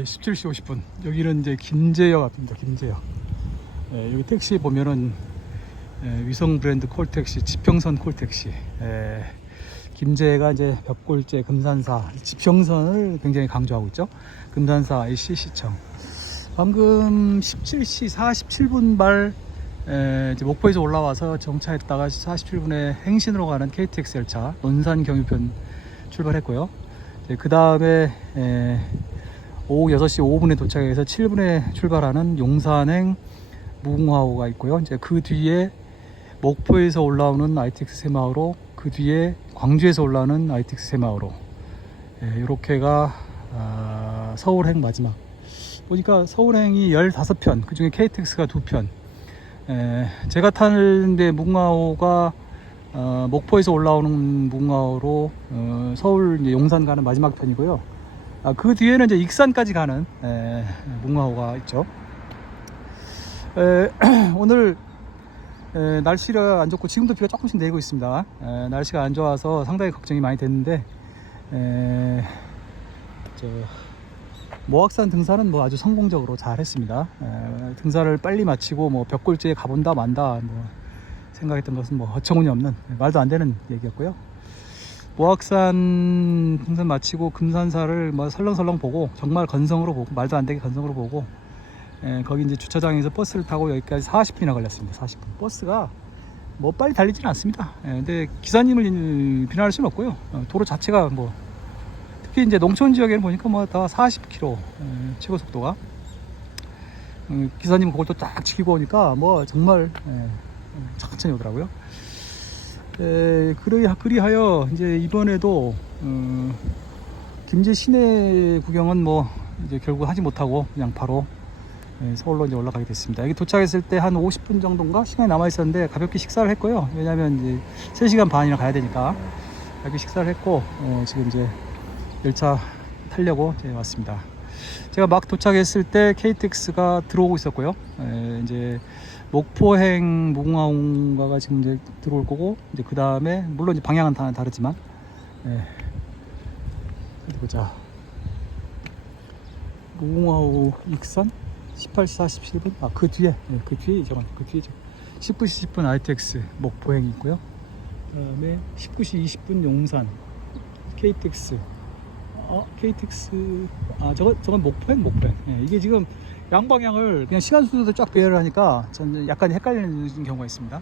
17시 50분. 여기는 이제 김제역 앞입니다. 김제역. 예, 여기 택시 보면은 예, 위성 브랜드 콜택시, 지평선 콜택시. 예, 김제가 이제 벽골제 금산사 지평선을 굉장히 강조하고 있죠. 금산사 IC 시청. 방금 17시 47분 발 에, 이제 목포에서 올라와서 정차했다가 47분에 행신으로 가는 KTX 열차 논산 경유편 출발했고요. 그 다음에 오후 6시 5분에 도착해서 7분에 출발하는 용산행 무궁화호가 있고요. 이제 그 뒤에 목포에서 올라오는 ITX 새마을호, 그 뒤에 광주에서 올라오는 ITX 새마을호. 이렇게가 아, 서울행 마지막. 보니까 서울행이 15편, 그 중에 KTX가 2편. 에, 제가 타는데 무궁화호가 어, 목포에서 올라오는 무궁화호로 어, 서울 용산 가는 마지막 편이고요. 아, 그 뒤에는 이제 익산까지 가는 에, 무궁화호가 있죠. 에, 오늘 에, 날씨가 안 좋고 지금도 비가 조금씩 내리고 있습니다. 에, 날씨가 안 좋아서 상당히 걱정이 많이 됐는데 에, 저, 모악산 등산은 뭐 아주 성공적으로 잘 했습니다. 에, 등산을 빨리 마치고 뭐 벽골지에 가본다 만다 뭐 생각했던 것은 뭐 어처구니 없는 말도 안 되는 얘기였고요. 모악산 등산 마치고 금산사를 뭐 설렁설렁 보고 정말 건성으로 보고 말도 안 되게 건성으로 보고 에, 거기 이제 주차장에서 버스를 타고 여기까지 40분이나 걸렸습니다. 40분. 버스가 뭐 빨리 달리지는 않습니다. 에, 근데 기사님을 비난할 수는 없고요. 어, 도로 자체가 뭐 특히 이제 농촌 지역에는 보니까 뭐 다 40km 에, 최고 속도가 음, 기사님 그걸 또 딱 지키고 오니까 뭐 정말 에, 천천히 오더라고요. 에, 그리, 그리하여 이제 이번에도 어, 김제 시내 구경은 뭐 이제 결국 하지 못하고 그냥 바로 예, 서울로 이제 올라가게 됐습니다. 여기 도착했을 때 한 50분 정도인가 시간이 남아 있었는데 가볍게 식사를 했고요. 왜냐하면 이제 3시간 반이나 가야 되니까 가볍게 식사를 했고 어, 지금 이제 열차 타려고 이제 왔습니다. 제가 막 도착했을 때 KTX가 들어오고 있었고요. 에, 이제 목포행 무궁화호가가 지금 이제 들어올 거고 이제 그 다음에 물론 이제 방향은 다 다르지만 예. 어디 보자. 무궁화호 익산 18시 47분 아 그 뒤에. 예, 그 뒤에 저건 그 뒤에죠 19시 10분 RTX 목포행이 있고요. 그 다음에 19시 20분 용산 KTX 어 KTX 아 저건 저건 목포행 목포행. 예, 이게 지금 양방향을 그냥 시간 순서대로 쫙 배열을 하니까 저는 약간 헷갈리는 경우가 있습니다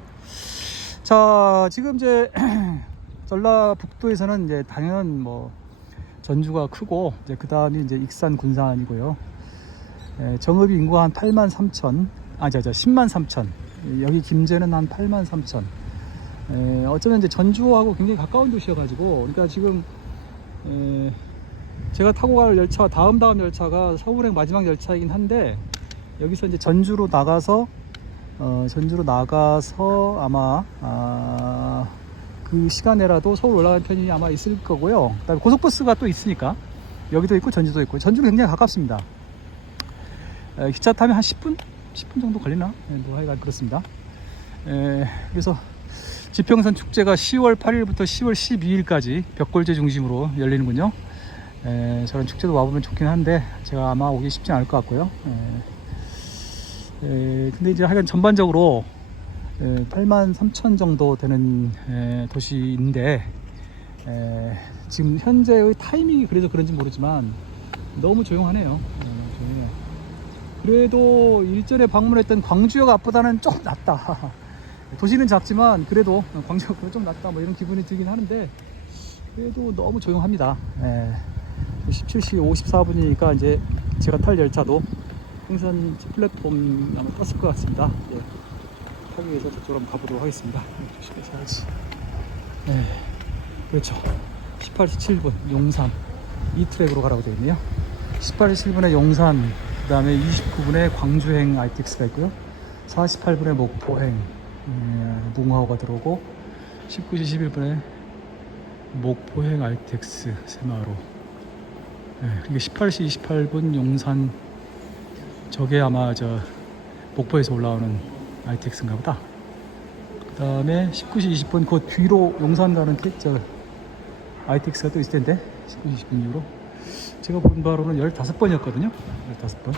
자 지금 이제 전라북도에서는 이제 당연 뭐 전주가 크고 이제 그 다음이 이제 익산 군산이고요. 에, 정읍이 인구가 한 8만 3천, 아, 저, 저, 10만 3천. 여기 김제는 한 8만 3천. 에, 어쩌면 이제 전주하고 굉장히 가까운 도시여가지고, 그러니까 지금, 에, 제가 타고 갈 열차, 다음 다음 열차가 서울행 마지막 열차이긴 한데, 여기서 이제 전주로 나가서, 어, 전주로 나가서 아마, 아, 그 시간에라도 서울 올라가는 편이 아마 있을 거고요. 그다음에 고속버스가 또 있으니까 여기도 있고 전주도 있고 전주는 굉장히 가깝습니다. 에, 기차 타면 한 10분? 10분 정도 걸리나? 예, 뭐 하여간 그렇습니다. 에, 그래서 지평선 축제가 10월 8일부터 10월 12일까지 벽골제 중심으로 열리는군요. 에, 저런 축제도 와보면 좋긴 한데 제가 아마 오기 쉽지 않을 것 같고요. 에, 에, 근데 이제 하여간 전반적으로 8만 3천 정도 되는 에, 도시인데 에, 지금 현재의 타이밍이 그래서 그런지 모르지만 너무 조용하네요. 어, 조용해요. 그래도 일전에 방문했던 광주역 앞보다는 좀 낫다. 도시는 작지만 그래도 광주역보다 좀 낫다. 뭐 이런 기분이 들긴 하는데 그래도 너무 조용합니다. 에, 17시 54분이니까 이제 제가 탈 열차도 생선 플랫폼 아마 떴을 것 같습니다. 예. 하기 위해서 저쪽으로 한번 가보도록 하겠습니다. 조심히 해야지. 네, 그렇죠. 18시 7분 용산 이 트랙으로 가라고 되어 있네요. 18시 7분에 용산, 그 다음에 29분에 광주행 ITX가 있고요. 48분에 목포행 음, 무궁화호가 들어오고 19시 11분에 목포행 새마을호. 네, 이게 18시 28분 용산 저게 아마 저 목포에서 올라오는 ITX인가 보다. 그 다음에 19시 20분 그 뒤로 용산 가는 태, 저 ITX가 또 있을 텐데 19시 20분 이후로 제가 본 바로는 15번이었거든요. 15번.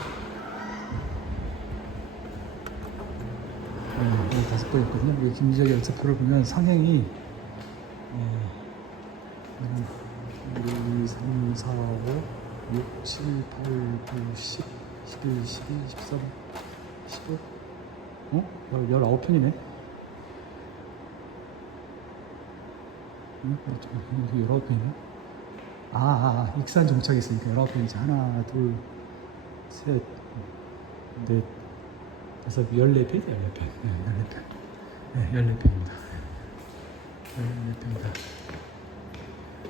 네, 15번이었거든요. 이 김지혁 열차표를 보면 상행이 네, 2, 3, 4, 5, 6, 7, 8, 9, 10, 11, 12, 13, 15. 어? 19편이네. 응? 어, 19편이네. 아, 아, 아, 익산 정착이 있으니까 19편이지. 하나, 둘, 셋, 넷, 다섯, 14편? 14편. 네, 14편. 네, 14편입니다. 14편이다.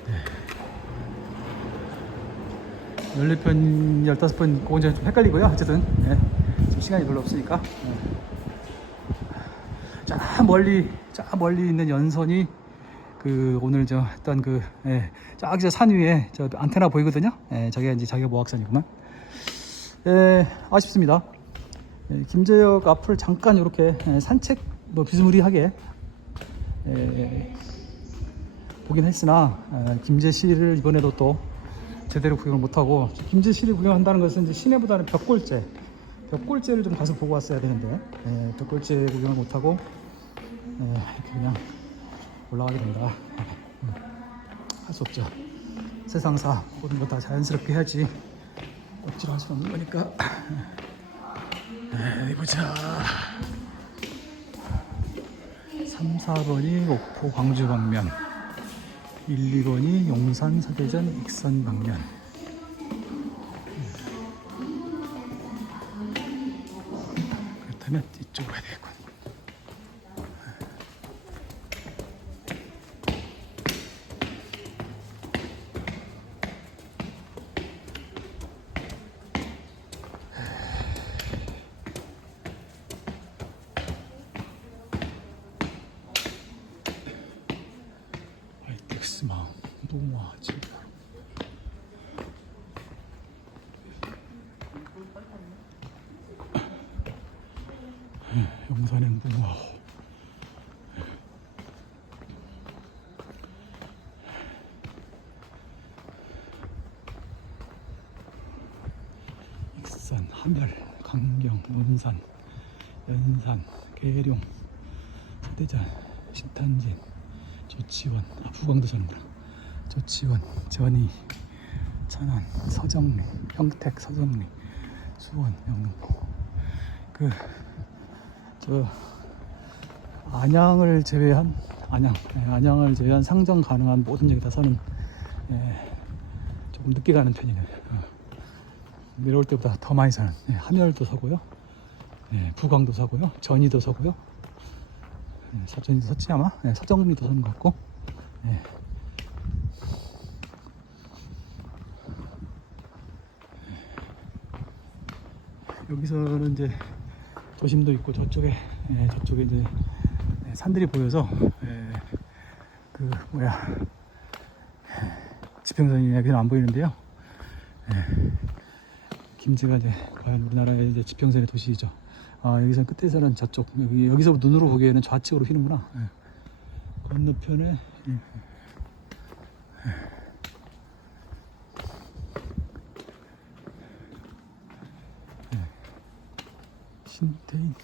네. 14편, 15번, 그건 이제 좀 헷갈리고요. 어쨌든, 네. 지금 시간이 별로 없으니까. 네. 저 멀리, 저 멀리 있는 연선이 그 오늘 저 했던 그 예, 저기 저산 위에 저 안테나 보이거든요. 예, 저게 이제 자기가 모악산이구만. 예, 아쉽습니다. 예, 김제역 앞을 잠깐 이렇게 예, 산책 뭐 비스무리하게 예, 보긴 했으나 예, 김제시를 이번에도 또 제대로 구경을 못하고 김제시를 구경한다는 것은 이제 시내보다는 벽골제 벽골제를 좀 가서 보고 왔어야 되는데 예, 벽골제 구경을 못하고 예, 이렇게 그냥 올라가게 된다. 할 수 없죠. 세상사 모든 거 다 자연스럽게 해야지 억지로 할 수 없는 거니까. 에이 보자. 3, 4번이 목포 광주 방면 1, 2번이 용산 서대전 익선 방면. 그렇다면 이쪽으로 가야 되겠군 아이텍스마 노마지 용산행 무마호 익산, 함열, 강경, 논산, 연산, 계룡, 서대전, 신탄진, 조치원, 아 부광도 전구나. 조치원, 전이, 천안, 서정리, 평택, 서정리, 수원, 영등포. 그 저 안양을 제외한 안양, 예, 안양을 제외한 상정 가능한 모든 지역에 다 서는 예, 조금 늦게 가는 편이네요. 어. 내려올 때보다 더 많이 사는 예, 함열도 서고요, 예, 부광도 서고요, 전이도 서고요, 예, 서전이도 섰지 아마, 예, 서정리도 서는 것 같고, 예. 여기서는 이제 도심도 있고 저쪽에 예, 저쪽에 이제 예, 산들이 보여서 예, 그 뭐야 예, 지평선이 여기는 안 보이는데요. 예, 김제가 이제 과연 우리나라의 이제 지평선의 도시이죠. 아 여기서 끝에서는 저쪽 여기 여기서 눈으로 보기에는 좌측으로 휘는구나. 예. 건너편에 예. 신태인.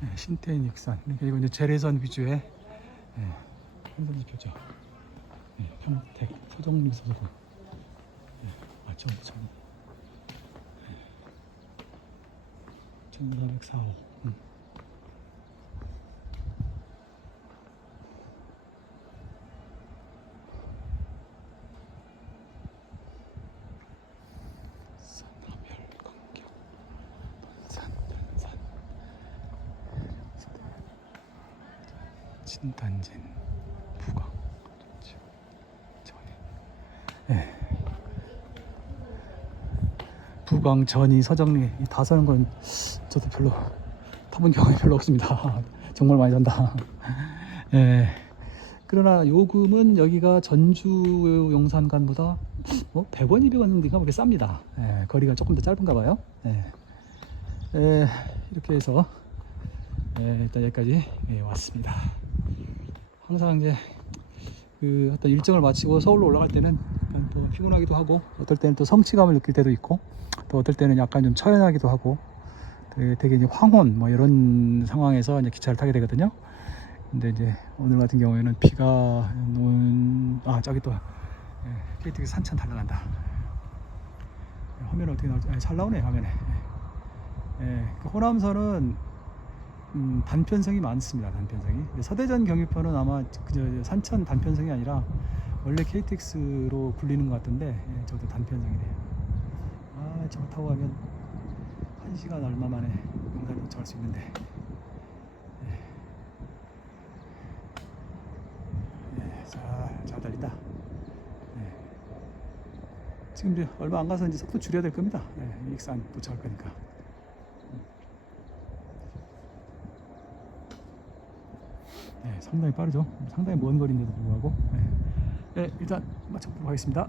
네, 신태인 익산 그리고 이제 재래선 위주의 네, 한선지표죠 네, 평택 서정리 소속 네, 맞죠 천, 네, 1404호 음. 산하멸 강경 산, 산, 진단진, 부강, 전이, 예. 부강, 전이, 서정리 이다 사는 건 저도 별로 타본 경험이 별로 없습니다. 정말 많이 산다. 예. 그러나 요금은 여기가 전주 용산간보다 뭐 100원, 200원인가 그렇게 쌉니다. 예, 거리가 조금 더 짧은가 봐요. 예. 예, 이렇게 해서 예, 일단 여기까지 예, 왔습니다. 항상 이제 그 어떤 일정을 마치고 서울로 올라갈 때는 약간 또 피곤하기도 하고 어떨 때는 또 성취감을 느낄 때도 있고 또 어떨 때는 약간 좀 처연하기도 하고 되게, 되게 이제 황혼 뭐 이런 상황에서 이제 기차를 타게 되거든요. 근데 이제 오늘 같은 경우에는 비가 논아 저기 또 예, KTX 산천 달려간다. 예, 화면 어떻게 나올지 예, 잘 나오네 화면에. 예, 예, 그 호남선은 음, 단편성이 많습니다. 단편성이. 서대전 경유편은 아마 그저 산천 단편성이 아니라 원래 KTX로 굴리는 것 같은데 예, 저도 단편성이네요. 아 저거 타고 가면 한 시간 얼마 만에 용산에 도착할 수 있는데. 예, 잘, 잘 달린다. 예. 지금 이제 얼마 안 가서 이제 속도 줄여야 될 겁니다. 예, 익산 도착할 거니까. 상당히 빠르죠. 상당히 먼 거리인데도 불구하고. 네. 네, 일단 마쳐보도록 하겠습니다.